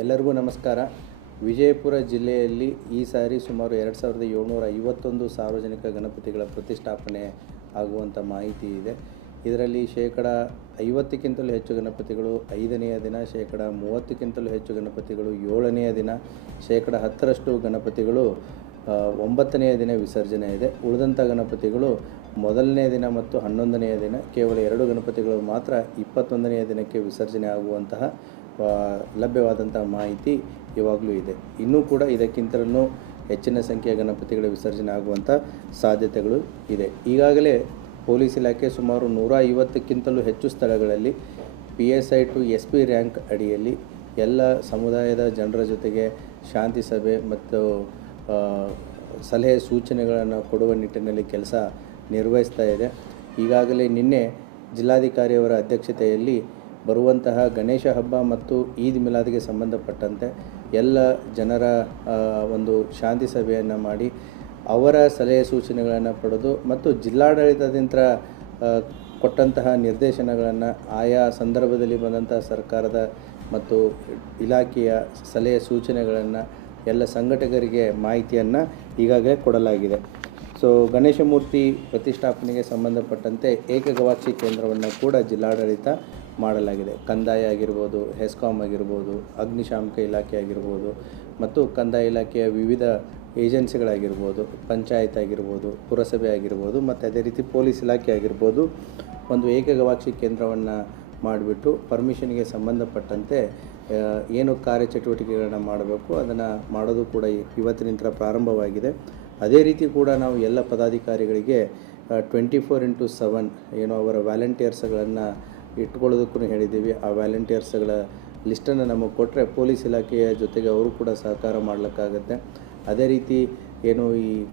ಎಲ್ಲರಿಗೂ ನಮಸ್ಕಾರ. ವಿಜಯಪುರ ಜಿಲ್ಲೆಯಲ್ಲಿ ಈ ಸಾರಿ ಸುಮಾರು ಎರಡು ಸಾವಿರದ ಏಳ್ನೂರ ಐವತ್ತೊಂದು ಸಾರ್ವಜನಿಕ ಗಣಪತಿಗಳ ಪ್ರತಿಷ್ಠಾಪನೆ ಆಗುವಂಥ ಮಾಹಿತಿ ಇದೆ. ಇದರಲ್ಲಿ ಶೇಕಡ ಐವತ್ತಕ್ಕಿಂತಲೂ ಹೆಚ್ಚು ಗಣಪತಿಗಳು, ಐದನೆಯ ದಿನ, ಶೇಕಡ ಮೂವತ್ತಕ್ಕಿಂತಲೂ ಹೆಚ್ಚು ಗಣಪತಿಗಳು, ಏಳನೆಯ ದಿನ, ಶೇಕಡ ಹತ್ತರಷ್ಟು ಗಣಪತಿಗಳು ಒಂಬತ್ತನೆಯ ದಿನ ವಿಸರ್ಜನೆ ಇದೆ. ಉಳಿದಂಥ ಗಣಪತಿಗಳು ಮೊದಲನೇ ದಿನ ಮತ್ತು ಹನ್ನೊಂದನೆಯ ದಿನ, ಕೇವಲ ಎರಡು ಗಣಪತಿಗಳು ಮಾತ್ರ ಇಪ್ಪತ್ತೊಂದನೆಯ ದಿನಕ್ಕೆ ವಿಸರ್ಜನೆ ಆಗುವಂತಹ ಆ, ಲಭ್ಯವಾದಂತಹ ಮಾಹಿತಿ ಇವಾಗಲೂ ಇದೆ. ಇನ್ನೂ ಕೂಡ ಇದಕ್ಕಿಂತಲೂ ಹೆಚ್ಚಿನ ಸಂಖ್ಯೆಯ ಗಣಪತಿಗಳ ವಿಸರ್ಜನೆ ಆಗುವಂಥ ಸಾಧ್ಯತೆಗಳು ಇದೆ. ಈಗಾಗಲೇ ಪೊಲೀಸ್ ಇಲಾಖೆ ಸುಮಾರು ನೂರ ಐವತ್ತಕ್ಕಿಂತಲೂ ಹೆಚ್ಚು ಸ್ಥಳಗಳಲ್ಲಿ P S I to S P rank ಅಡಿಯಲ್ಲಿ ಎಲ್ಲ ಸಮುದಾಯದ ಜನರ ಜೊತೆಗೆ ಶಾಂತಿ ಸಭೆ ಮತ್ತು ಸಲಹೆ ಸೂಚನೆಗಳನ್ನು ಕೊಡುವ ನಿಟ್ಟಿನಲ್ಲಿ ಕೆಲಸ ನಿರ್ವಹಿಸ್ತಾ ಇದೆ. ಈಗಾಗಲೇ ನಿನ್ನೆ ಜಿಲ್ಲಾಧಿಕಾರಿಯವರ ಅಧ್ಯಕ್ಷತೆಯಲ್ಲಿ ಬರುವಂತಹ ಗಣೇಶ ಹಬ್ಬ ಮತ್ತು ಈದ್ ಮಿಲಾದ್ಗೆ ಸಂಬಂಧಪಟ್ಟಂತೆ ಎಲ್ಲ ಜನರ ಒಂದು ಶಾಂತಿ ಸಭೆಯನ್ನು ಮಾಡಿ ಅವರ ಸಲಹೆ ಸೂಚನೆಗಳನ್ನು ಪಡೆದು ಮತ್ತು ಜಿಲ್ಲಾಡಳಿತದಿಂದ ಕೊಟ್ಟಂತಹ ನಿರ್ದೇಶನಗಳನ್ನು ಆಯಾ ಸಂದರ್ಭದಲ್ಲಿ ಬಂದಂತಹ ಸರ್ಕಾರದ ಮತ್ತು ಇಲಾಖೆಯ ಸಲಹೆ ಸೂಚನೆಗಳನ್ನು ಎಲ್ಲ ಸಂಘಟಕರಿಗೆ ಮಾಹಿತಿಯನ್ನು ಈಗಾಗಲೇ ಕೊಡಲಾಗಿದೆ. ಸೊ, ಗಣೇಶ ಮೂರ್ತಿ ಪ್ರತಿಷ್ಠಾಪನೆಗೆ ಸಂಬಂಧಪಟ್ಟಂತೆ ಏಕಗವಾಕ್ಷಿ ಕೇಂದ್ರವನ್ನು ಕೂಡ ಜಿಲ್ಲಾಡಳಿತ ಮಾಡಲಾಗಿದೆ. ಕಂದಾಯ ಆಗಿರ್ಬೋದು ಹೆಸ್ಕಾಮ್ ಆಗಿರ್ಬೋದು, ಅಗ್ನಿಶಾಮಕ ಇಲಾಖೆ ಆಗಿರ್ಬೋದು, ಮತ್ತು ಕಂದಾಯ ಇಲಾಖೆಯ ವಿವಿಧ ಏಜೆನ್ಸಿಗಳಾಗಿರ್ಬೋದು, ಪಂಚಾಯತ್ ಆಗಿರ್ಬೋದು, ಪುರಸಭೆ ಆಗಿರ್ಬೋದು, ಮತ್ತು ಅದೇ ರೀತಿ ಪೊಲೀಸ್ ಇಲಾಖೆ ಆಗಿರ್ಬೋದು, ಒಂದು ಏಕಗವಾಕ್ಷಿ ಕೇಂದ್ರವನ್ನು ಮಾಡಿಬಿಟ್ಟು ಪರ್ಮಿಷನ್ಗೆ ಸಂಬಂಧಪಟ್ಟಂತೆ ಏನು ಕಾರ್ಯಚಟುವಟಿಕೆಗಳನ್ನ ಮಾಡಬೇಕು, ಅದನ್ನು ಮಾಡೋದು ಕೂಡ ಇವತ್ತಿನಿಂದ ಪ್ರಾರಂಭವಾಗಿದೆ. ಅದೇ ರೀತಿ ಕೂಡ ನಾವು ಎಲ್ಲ ಪದಾಧಿಕಾರಿಗಳಿಗೆ ಟ್ವೆಂಟಿ ಫೋರ್ ಇಂಟು ಸೆವೆನ್, ಏನು ಅವರ ವ್ಯಾಲಂಟಿಯರ್ಸ್ಗಳನ್ನು ಇಟ್ಕೊಳ್ಳೋದಕ್ಕೂ ಹೇಳಿದ್ದೀವಿ. ಆ ವ್ಯಾಲಂಟಿಯರ್ಸ್ಗಳ ಲಿಸ್ಟನ್ನು ನಮಗೆ ಕೊಟ್ಟರೆ ಪೊಲೀಸ್ ಇಲಾಖೆಯ ಜೊತೆಗೆ ಅವರು ಕೂಡ ಸಹಕಾರ ಮಾಡಲಿಕ್ಕಾಗತ್ತೆ. ಅದೇ ರೀತಿ ಏನು ಈ